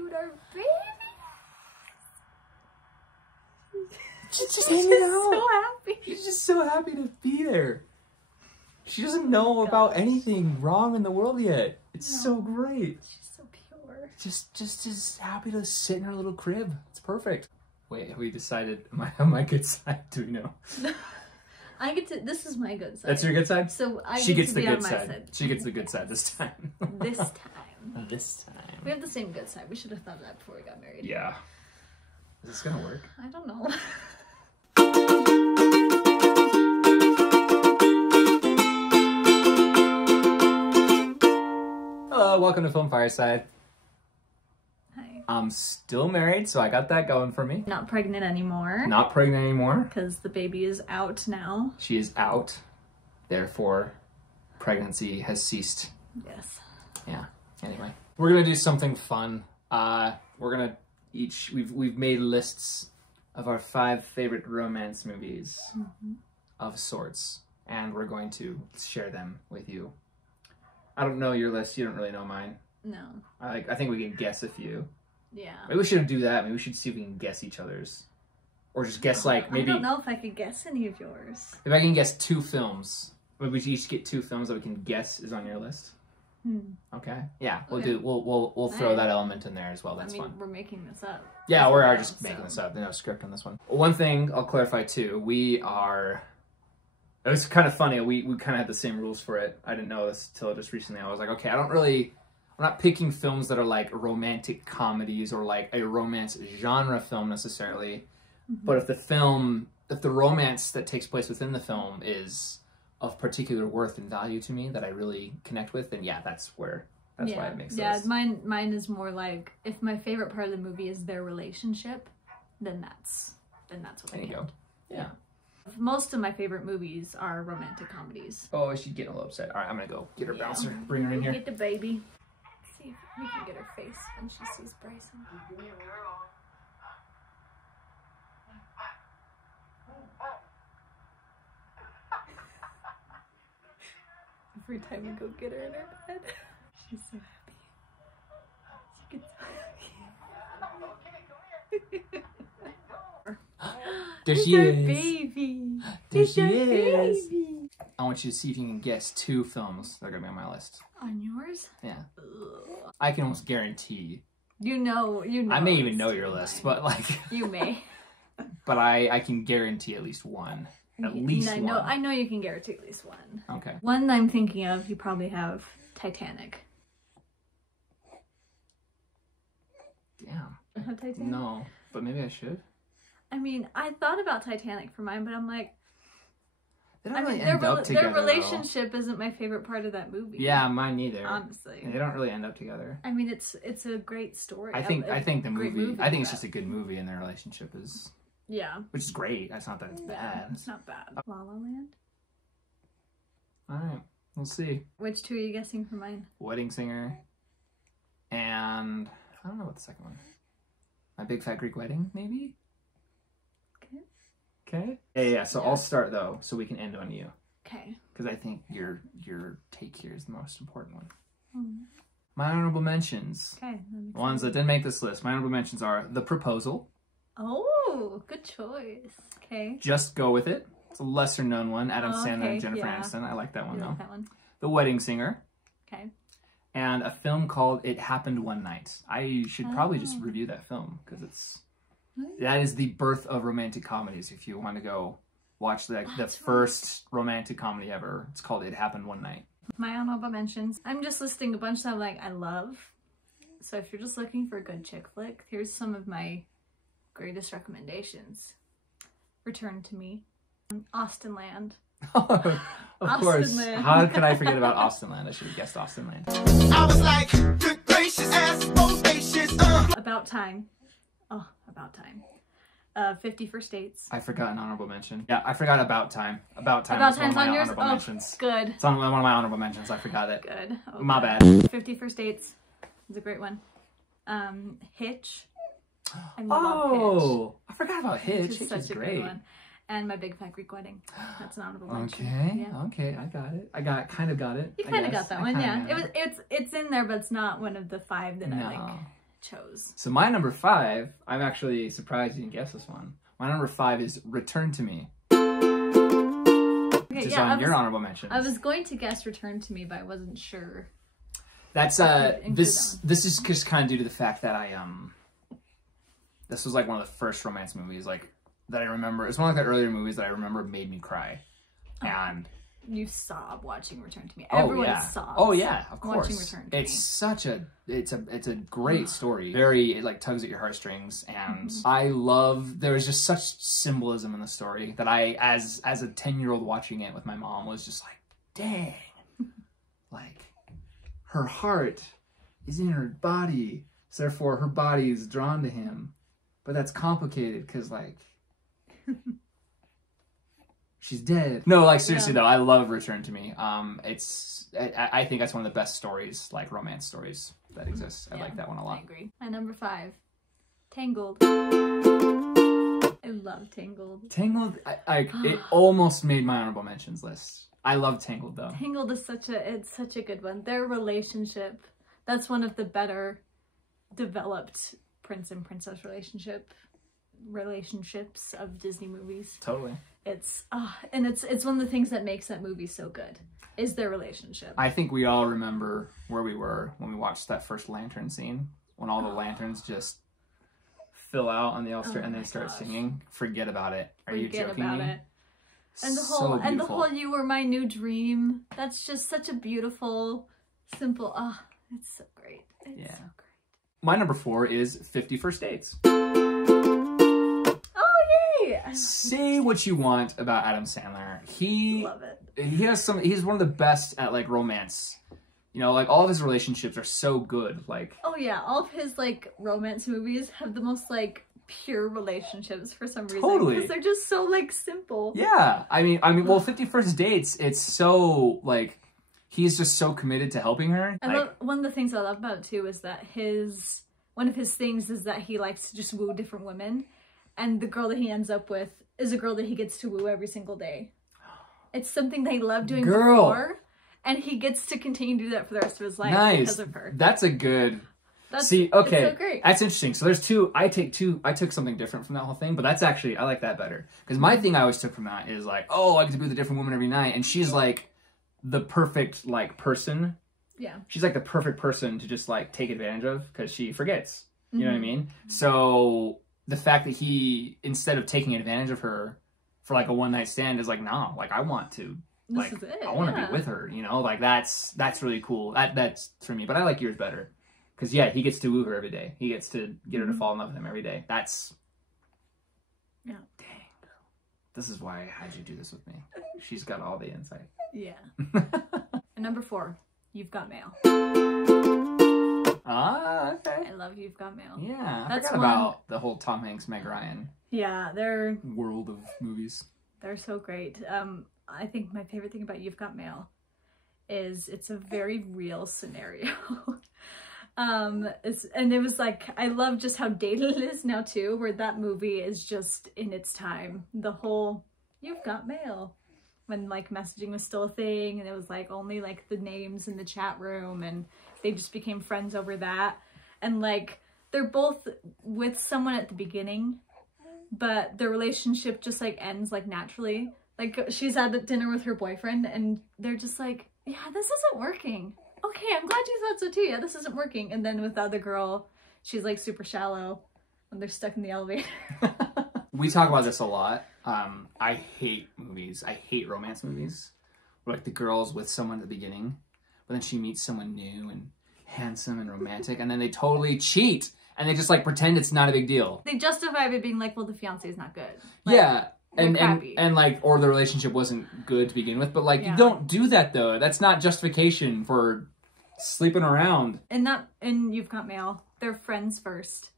cute our baby is. She's just hanging out. So happy. She's just so happy to be there. She doesn't know about anything wrong in the world yet. It's so great. She's so pure. Just happy to sit in her little crib. It's perfect. Wait, we decided, am I good side? Do we know? I get to, this is my good side. That's your good side? So she gets the good side. She gets the good side this time. This time. This time. We have the same good side. We should have thought of that before we got married. Yeah. Is this gonna work? I don't know. Hello, welcome to Film Fireside. Hi. I'm still married, so I got that going for me. Not pregnant anymore. Not pregnant anymore. Because the baby is out now. She is out. Therefore, pregnancy has ceased. Yes. Yeah. Anyway, we're gonna do something fun. We're gonna we've made lists of our 5 favorite romance movies of sorts, and we're going to share them with you. I don't know your list. You don't really know mine. No. I think we can guess a few. Yeah. Maybe we shouldn't do that. Maybe we should see if we can guess each other's, or just guess like maybe. I don't know if I could guess any of yours. If I can guess 2 films, maybe we each get 2 films that we can guess is on your list. Okay. Yeah, we'll do. We'll throw that element in there as well. That's fun. We're making this up. Yeah, we are just making this up. There's no script on this one. One thing I'll clarify too. It was kind of funny. We kind of had the same rules for it. I didn't know this till just recently. I was like, okay, I'm not picking films that are like romantic comedies or like a romance genre film necessarily. But if the romance that takes place within the film is of particular worth and value to me that I really connect with, then yeah, that's why it makes sense. Yeah, mine is more like, if my favorite part of the movie is their relationship, then that's what I count. Yeah. Most of my favorite movies are romantic comedies. Oh, she's getting a little upset. All right, I'm gonna go get her bouncer. Bring her in here. Get the baby. See if we can get her face when she sees Bryson. Every time we go get her in her bed, she's so happy. She gets so happy. There she is. Baby. There she is. Baby. I want you to see if you can guess 2 films that are gonna be on my list. On yours? Yeah. Ugh. I can almost guarantee. You know. I may even know your list, but like. You may. But I can guarantee at least one. At least one. I know you can guarantee at least one. Okay. One I'm thinking of, you probably have Titanic. Damn. Have Titanic? No, but maybe I should. I mean, I thought about Titanic for mine, but I'm like, they don't really end up together. Their relationship isn't my favorite part of that movie. Yeah, mine neither. Honestly, they don't really end up together. I mean, it's a great story. I think the movie. I think it's just a good movie, and their relationship is. Yeah. Which is great. That's not that it's bad. It's not bad. La La Land. All right, we'll see. Which 2 are you guessing for mine? Wedding Singer, and I don't know what the second one. My Big Fat Greek Wedding, maybe. Okay. Yeah. So I'll start though, so we can end on you. Okay. Because I think your take here is the most important one. My honorable mentions. Okay. Ones that didn't make this list. My honorable mentions are The Proposal. Oh, good choice. Okay. Just Go With It. It's a lesser known one. Adam Sandler and Jennifer Aniston. I like that one though. Like that one. The Wedding Singer. Okay. And a film called It Happened One Night. I should probably just review that film because that is the birth of romantic comedies. If you want to go watch the first romantic comedy ever, it's called It Happened One Night. My honorable mentions. I'm just listing a bunch that I love. So if you're just looking for a good chick flick, here's some of my greatest recommendations. Return to Me. Austenland. Of course. How could I forget about Austenland? I should have guessed Austenland. I was like, good gracious, ass bodacious. About Time. Oh, About Time. 50 First Dates. I forgot an honorable mention. Yeah, I forgot About Time. About Time About was one of Time's my on yours? honorable mentions. Good. It's on one of my honorable mentions. I forgot it. Good. Okay. My bad. 50 First Dates. It's a great one. Hitch. I love Hitch. I forgot about Hitch. Hitch is such a great one. And My Big Fat Greek Wedding. That's an honorable mention. Okay. Yeah. Okay, I got it. kind of got it. You kind of got that one, yeah. It's in there, but it's not one of the 5 that I like. chose. So my number 5, I'm actually surprised you didn't guess this one. My number 5 is Return to Me. Okay, Which is on your honorable mentions. I was going to guess Return to Me, but I wasn't sure. That's this is just kind of due to the fact that this was like one of the first romance movies like that I remember. It's one of the earlier movies that I remember made me cry. And you sob watching Return to Me. Oh, Everyone yeah. sobs. Oh yeah, of course. Watching Return to Me. It's such a it's a great story. It like tugs at your heartstrings, and I love there was just such symbolism in the story that I as a 10-year-old watching it with my mom was just like, dang. Like her heart is in her body, so therefore her body is drawn to him. But that's complicated because like she's dead. No, like seriously though, I love Return to Me. I think that's one of the best stories, like romance stories that exists. I like that one a lot. I agree. My number 5, Tangled. I love Tangled. Tangled, it almost made my honorable mentions list. I love Tangled though. Tangled is such a good one. Their relationship, that's one of the better developed prince and princess relationships of Disney movies. Totally. It's and it's one of the things that makes that movie so good is their relationship. I think we all remember where we were when we watched that first lantern scene, when all the lanterns just fill out on the altar and they start singing. Forget about it. Are you joking me? It. And the whole "You Were My New Dream." That's just such a beautiful, simple. It's so great. It's so great. My number 4 is 50 First Dates. Say what you want about Adam Sandler. Love it. He's one of the best at like romance. You know, like all of his relationships are so good. Like all of his like romance movies have the most like pure relationships for some reason. Totally. Because they're just so like simple. Yeah. I mean, well, 50 First Dates, it's so like he's just so committed to helping her. One of the things I love about it too is that one of his things is that he likes to just woo different women. And the girl that he ends up with is a girl that he gets to woo every single day. It's something they love doing before, and he gets to continue to do that for the rest of his life because of her. That's a good... That's so great. That's interesting. So there's two. I took something different from that whole thing, but that's actually, I like that better. Because my thing I always took from that is like, oh, I get to be with a different woman every night, and she's like the perfect like person. Yeah. She's like the perfect person to just like take advantage of because she forgets. You know what I mean? So the fact that he, instead of taking advantage of her for like a one-night stand, is like, no, like I want to, like I want to be with her, you know, like that's really cool. That's for me, but I like yours better because he gets to woo her every day. He gets to get her to fall in love with him every day. That's dang girl. This is why I had you do this with me. She's got all the insight. Yeah. And number 4, You've Got Mail. Ah, okay. I love You've Got Mail. Yeah, I forgot about the whole Tom Hanks, Meg Ryan. Yeah, they're world of movies. They're so great. I think my favorite thing about You've Got Mail is it's a very real scenario. And it was like, I love just how dated it is now too, where that movie is just in its time. The whole You've Got Mail, when like messaging was still a thing, and it was like only like the names in the chat room, and they just became friends over that. And like they're both with someone at the beginning, but their relationship just like ends like naturally. Like she's at dinner with her boyfriend and they're just like, yeah, this isn't working. Okay, I'm glad you thought so too. Yeah, this isn't working. And then with the other girl, she's like super shallow and they're stuck in the elevator. We talk about this a lot. I hate movies. I hate romance movies where like the girl's with someone at the beginning, but then she meets someone new and handsome and romantic, and then they totally cheat and they just like pretend it's not a big deal. They justify it being like, well, the fiance is not good. Like, yeah. And like, or the relationship wasn't good to begin with, but like, you don't do that though. That's not justification for sleeping around. In You've Got Mail, they're friends first.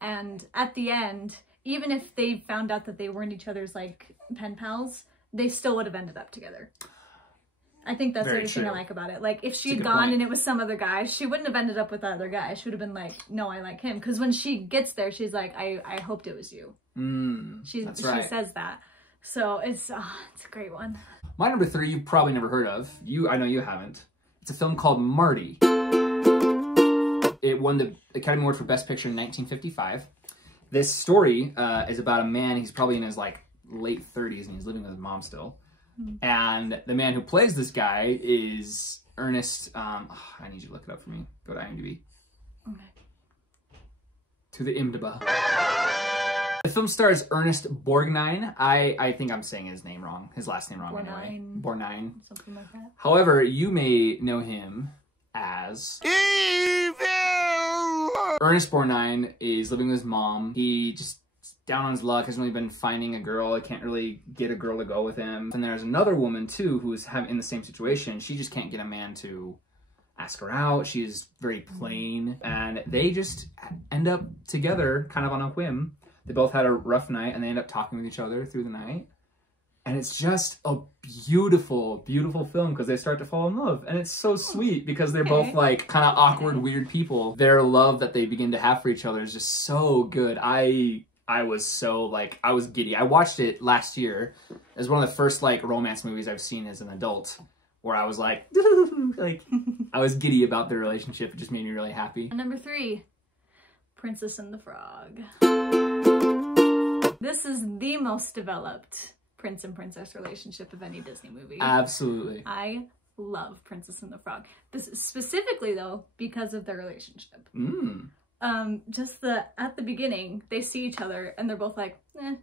And at the end, even if they found out that they weren't each other's like pen pals, they still would have ended up together. I think that's the only thing I like about it. Like, if she had gone and it was some other guy, she wouldn't have ended up with that other guy. She would have been like, no, I like him. Because when she gets there, she's like, I hoped it was you. She says that. So it's a great one. My number 3, you've probably never heard of. I know you haven't. It's a film called Marty. It won the Academy Award for Best Picture in 1955. This story is about a man. He's probably in his like late 30s, and he's living with his mom still. And the man who plays this guy is Ernest. I need you to look it up for me. Go to IMDb. Okay. To the IMDb. The film stars Ernest Borgnine. I think I'm saying his name wrong. His last name wrong anyway. Borgnine. Something like that. However, you may know him as... Evil! Ernest Borgnine is living with his mom. He just down on his luck, hasn't really been finding a girl. He can't really get a girl to go with him. And there's another woman too who's in the same situation. She just can't get a man to ask her out. She's very plain. And they just end up together kind of on a whim. They both had a rough night and they end up talking with each other through the night. And it's just a beautiful, beautiful film because they start to fall in love. And it's so sweet because they're both like kind of awkward, weird people. Their love that they begin to have for each other is just so good. I was so like, I was giddy. I watched it last year. It was one of the first like romance movies I've seen as an adult where I was like, I was giddy about their relationship. It just made me really happy. Number 3, Princess and the Frog. This is the most developed prince and princess relationship of any Disney movie. Absolutely. I love Princess and the Frog. This specifically though, because of their relationship. At the beginning, they see each other and they're both like, eh.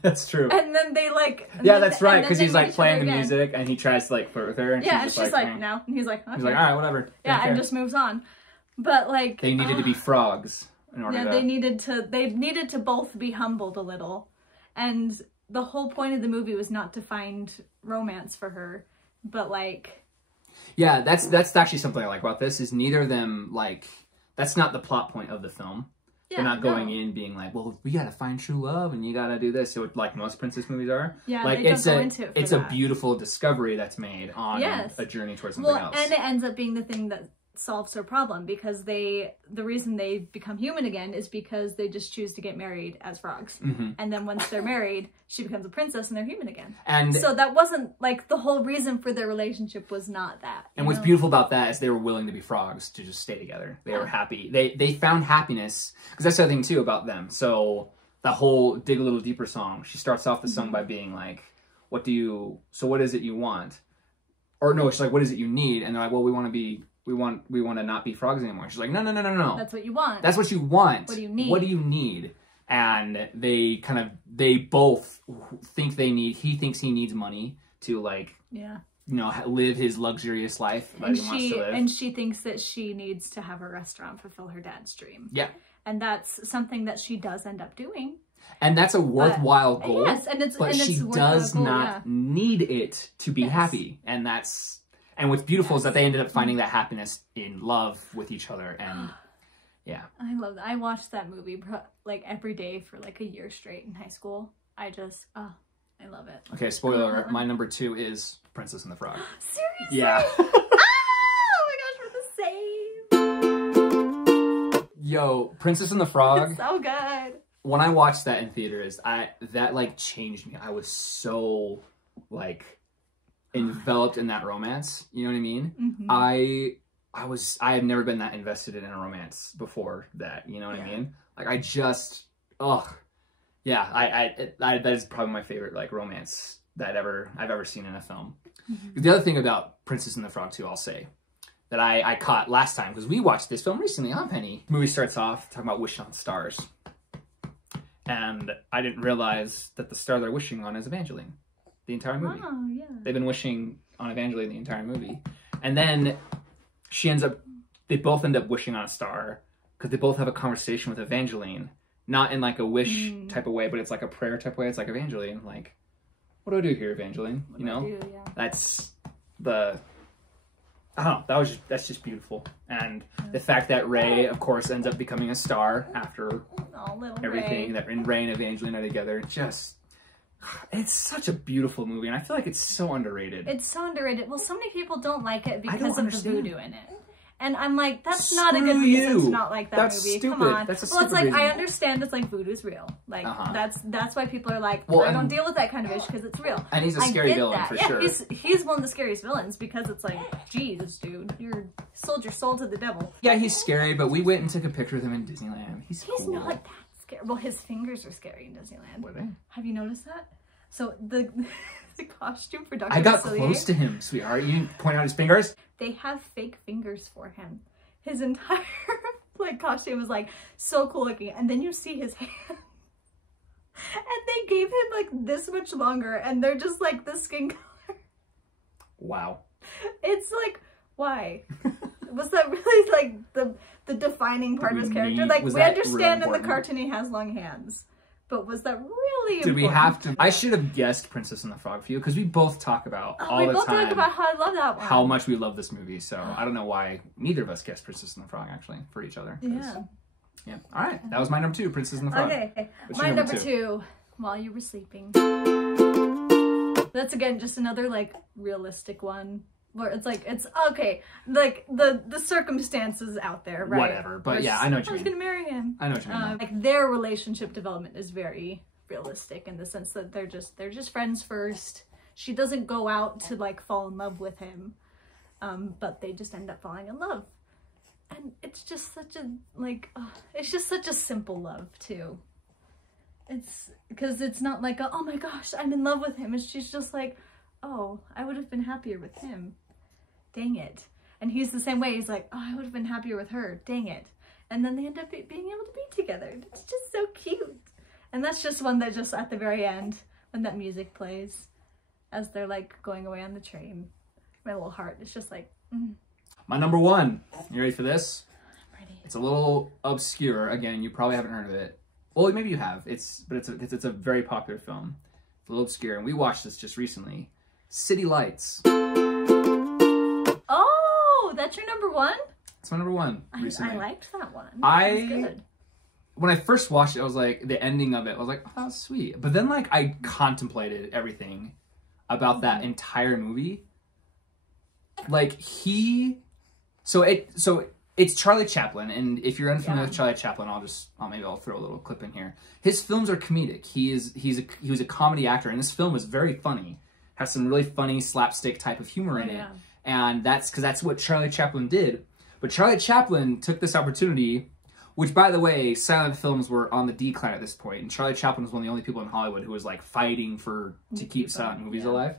That's true. And then they like... Yeah, that's right, because he's like playing the music and he tries to like flirt with her and she's like, no. And he's like, okay. He's like, all right, whatever. Yeah, and just moves on. But like... They needed to be frogs in order to... they needed to both be humbled a little. And the whole point of the movie was not to find romance for her, but like... Yeah, that's actually something I like about this, is neither of them like... That's not the plot point of the film. Yeah, they're not going in being like, well, we gotta find true love and you gotta do this. So like most princess movies are. Yeah, like it's a beautiful discovery that's made on a journey towards something else. And it ends up being the thing that solves her problem because the reason they become human again is because they just choose to get married as frogs. And then once they're married, she becomes a princess and they're human again. And so that wasn't like the whole reason for their relationship was not that. And what's beautiful about that is they were willing to be frogs to just stay together. They were happy. They found happiness because that's the other thing too about them. So the whole Dig a Little Deeper song, she starts off the song by being like, what is it you want? Or no, she's like, what is it you need? And they're like, well, we want to not be frogs anymore. She's like, no. That's what you want. That's what you want. What do you need? What do you need? And they both think he thinks he needs money to like, live his luxurious life that he wants to live. And she thinks that she needs to have a restaurant fulfill her dad's dream. Yeah. And that's something that she does end up doing. And that's a worthwhile goal. Yes, but she does not need it to be happy. And what's beautiful is that they ended up finding that happiness in love with each other. And yeah. I love that. I watched that movie like every day for like a year straight in high school. I love it. Okay, spoiler alert. My number 2 is Princess and the Frog. Seriously? Yeah. Oh my gosh, we're the same. Yo, Princess and the Frog. It's so good. When I watched that in theaters, that like changed me. I was so like enveloped in that romance. You know what I mean? I had never been that invested in a romance before that. You know what I mean? Like I just, that is probably my favorite like romance that I've ever seen in a film. The other thing about Princess and the Frog too, I'll say, that I caught last time, because we watched this film recently, huh, Penny? The movie starts off talking about wishing on stars. And I didn't realize that the star they're wishing on is Evangeline. The entire movie. Oh, yeah. They've been wishing on Evangeline the entire movie. And then they both end up wishing on a star because they both have a conversation with Evangeline. Not in like a wish type of way, but it's like a prayer type of way. It's like, Evangeline, like, what do I do here, Evangeline? You know? That's the... I don't know, that's just beautiful. And the fact that Ray, of course, ends up becoming a star after everything, that Ray and Evangeline are together, it's such a beautiful movie, and I feel like it's so underrated. It's so underrated. Well, so many people don't like it because of the voodoo in it. And I'm like, that's not a good reason to not like that that's movie. Stupid. Come on. That's a well, stupid it's like, reason. I understand it's like voodoo's real. Like, that's why people are like, well, I don't deal with that kind of ish because it's real. And he's a scary villain for sure. He's one of the scariest villains because it's like, Jesus, dude, you sold your soul to the devil. Yeah, he's scary, but we went and took a picture with him in Disneyland. He's cool. Not that scary. Well, his fingers are scary in Disneyland. Were they? Have you noticed that? So the costume production. I got close to him, sweetheart. You didn't point out his fingers? They have fake fingers for him. His entire like costume was like so cool looking, and then you see his hand, and they gave him like this much longer, and they're just like the skin color. Wow. It's like, why? Was that really like the defining part of his character? Like, we understand in the cartoon he has long hands, but was that really important? Did we have to? I should have guessed Princess and the Frog for you, because we both talk about all the time. We both talk about how I love that one. How much we love this movie. So I don't know why neither of us guessed Princess and the Frog, actually, for each other. Yeah. Yeah. All right. That was my number 2, Princess and the Frog. Okay. My number two, While You Were Sleeping. That's, again, just another, like, realistic one. Where it's like, it's okay, like the circumstances out there, right? Whatever, but yeah, I know what you mean. I was gonna marry him. I know what you mean. Like, their relationship development is very realistic in the sense that they're just friends first. She doesn't go out to like fall in love with him, but they just end up falling in love, and it's just such a it's just such a simple love too. It's because it's not like oh my gosh, I'm in love with him. And she's just like, oh, I would have been happier with him. Dang it. And he's the same way. He's like, oh, I would have been happier with her. Dang it. And then they end up being able to be together. It's just so cute. And that's just one that just at the very end, when that music plays, as they're like going away on the train, my little heart is just like, My number 1. You ready for this? I'm ready. It's a little obscure. Again, you probably haven't heard of it. Well, maybe you have. It's a very popular film. It's a little obscure, and we watched this just recently. City Lights. Oh, that's your number 1? It's my number 1 recently. I liked that one. Good. When I first watched it, I was like, the ending of it, I was like, oh, that was sweet. But then, like, I contemplated everything about that entire movie. Like, it's Charlie Chaplin, and if you're unfamiliar with Charlie Chaplin, maybe I'll throw a little clip in here. His films are comedic. He was a comedy actor, and this film was very funny. Has some really funny slapstick type of humor in it. And that's what Charlie Chaplin did. But Charlie Chaplin took this opportunity, which, by the way, silent films were on the decline at this point, and Charlie Chaplin was one of the only people in Hollywood who was like fighting to keep silent movies alive.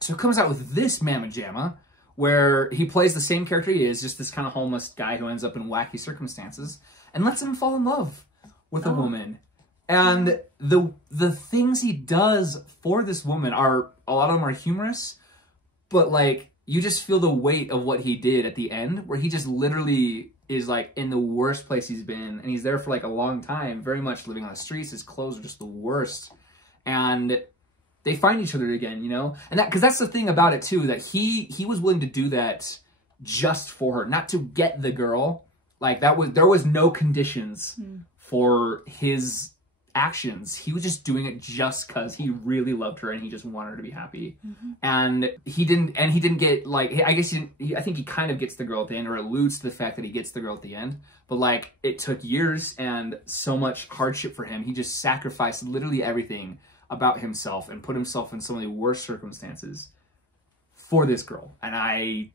So it comes out with this mamma jamma, where he plays the same character he is, just this kind of homeless guy who ends up in wacky circumstances, and lets him fall in love with a woman. And the things he does for this woman are, a lot of them are humorous, but like, you just feel the weight of what he did at the end, where he just literally is like in the worst place he's been, and he's there for like a long time, very much living on the streets. His clothes are just the worst, and they find each other again, you know? And because that's the thing about it too, that he was willing to do that just for her, not to get the girl. Like, there was no conditions for his actions. He was just doing it just because he really loved her and he just wanted her to be happy. And he didn't get, like, I think he kind of gets the girl at the end, or alludes to the fact that he gets the girl at the end, but like, it took years and so much hardship for him. He just sacrificed literally everything about himself and put himself in some of the worst circumstances for this girl. And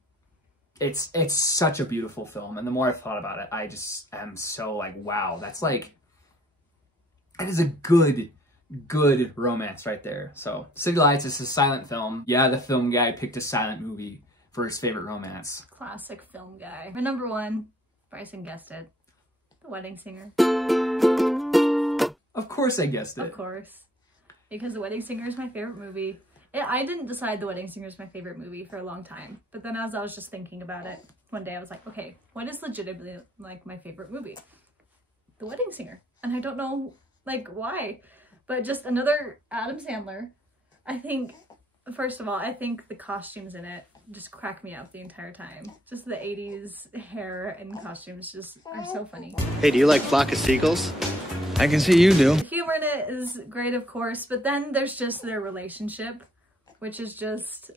it's such a beautiful film, and the more I've thought about it, I just am so like, wow, that is a good romance right there. So, City Lights is a silent film. Yeah, the film guy picked a silent movie for his favorite romance. Classic film guy. My number 1, Bryson guessed it, The Wedding Singer. Of course I guessed it. Of course. Because The Wedding Singer is my favorite movie. I didn't decide The Wedding Singer is my favorite movie for a long time. But then as I was just thinking about it, one day I was like, okay, what is legitimately like my favorite movie? The Wedding Singer. And I don't know like why, but just another Adam Sandler. I think, first of all, I think the costumes in it just crack me up the entire time. Just the 80s hair and costumes just are so funny. Hey, do you like Flock of Seagulls? I can see you do. The humor in it is great, of course, but then there's just their relationship, which is just,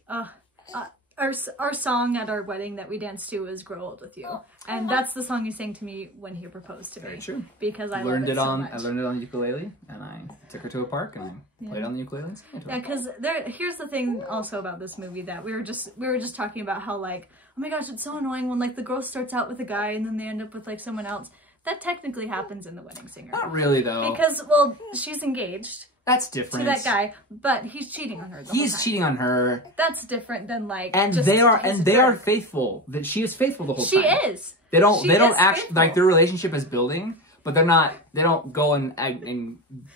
our song at our wedding that we danced to was "Grow Old with You," and that's the song he sang to me when he proposed to me. Very true. Because I learned love it so on much. I learned it on ukulele, and I took her to a park and I played on the ukulele. And sang to her. Yeah, because here's the thing also about this movie that we were just talking about how like, oh my gosh, it's so annoying when like the girl starts out with a guy and then they end up with like someone else. That technically happens in The Wedding Singer. Not really though. Because well, she's engaged. That's different. To that guy, but he's cheating on her. He's cheating on her. That's different than like. And just they are faithful. That she is faithful the whole time. She is. They don't actually faithful. like their relationship is building, but they're not. They don't go and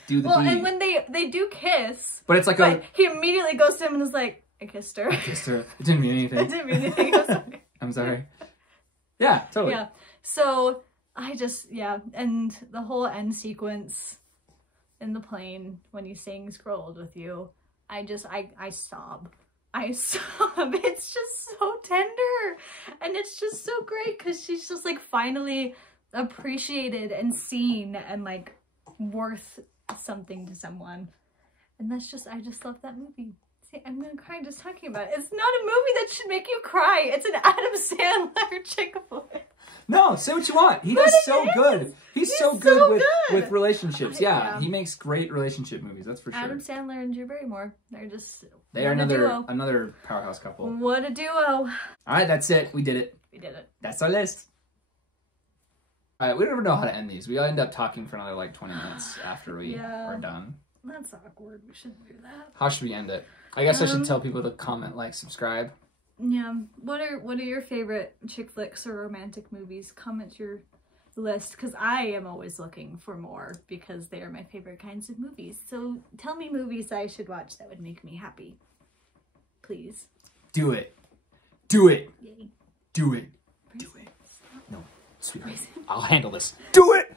do the. Well, deed. and when they do kiss, but it's like he immediately goes to him and is like, "I kissed her." I kissed her. It didn't mean anything. It didn't mean anything. I was like, I'm sorry. Yeah, totally. Yeah. So and the whole end sequence in the plane when he sings "Grow Old with You," I sob. I sob. It's just so tender, and it's just so great because she's just like finally appreciated and seen and like worth something to someone, and I just love that movie. See, I'm gonna cry just talking about it. It's not a movie that should make you cry. It's an Adam Sandler chick flick. No, say what you want. He does so good. He's so good with relationships. Yeah, he makes great relationship movies. That's for sure. Adam Sandler and Drew Barrymore. They are another powerhouse couple. What a duo. All right, that's it. We did it. We did it. That's our list. All right, we don't ever know how to end these. We end up talking for another like 20 minutes after we are done. That's awkward. We shouldn't do that. How should we end it? I guess I should tell people to comment, like, subscribe. Yeah. What are your favorite chick flicks or romantic movies? Comment your list, because I am always looking for more because they are my favorite kinds of movies. So tell me movies I should watch that would make me happy. Please. Do it. Do it. Yay. Do it. Do it. No, sweetheart. I'll handle this. Do it!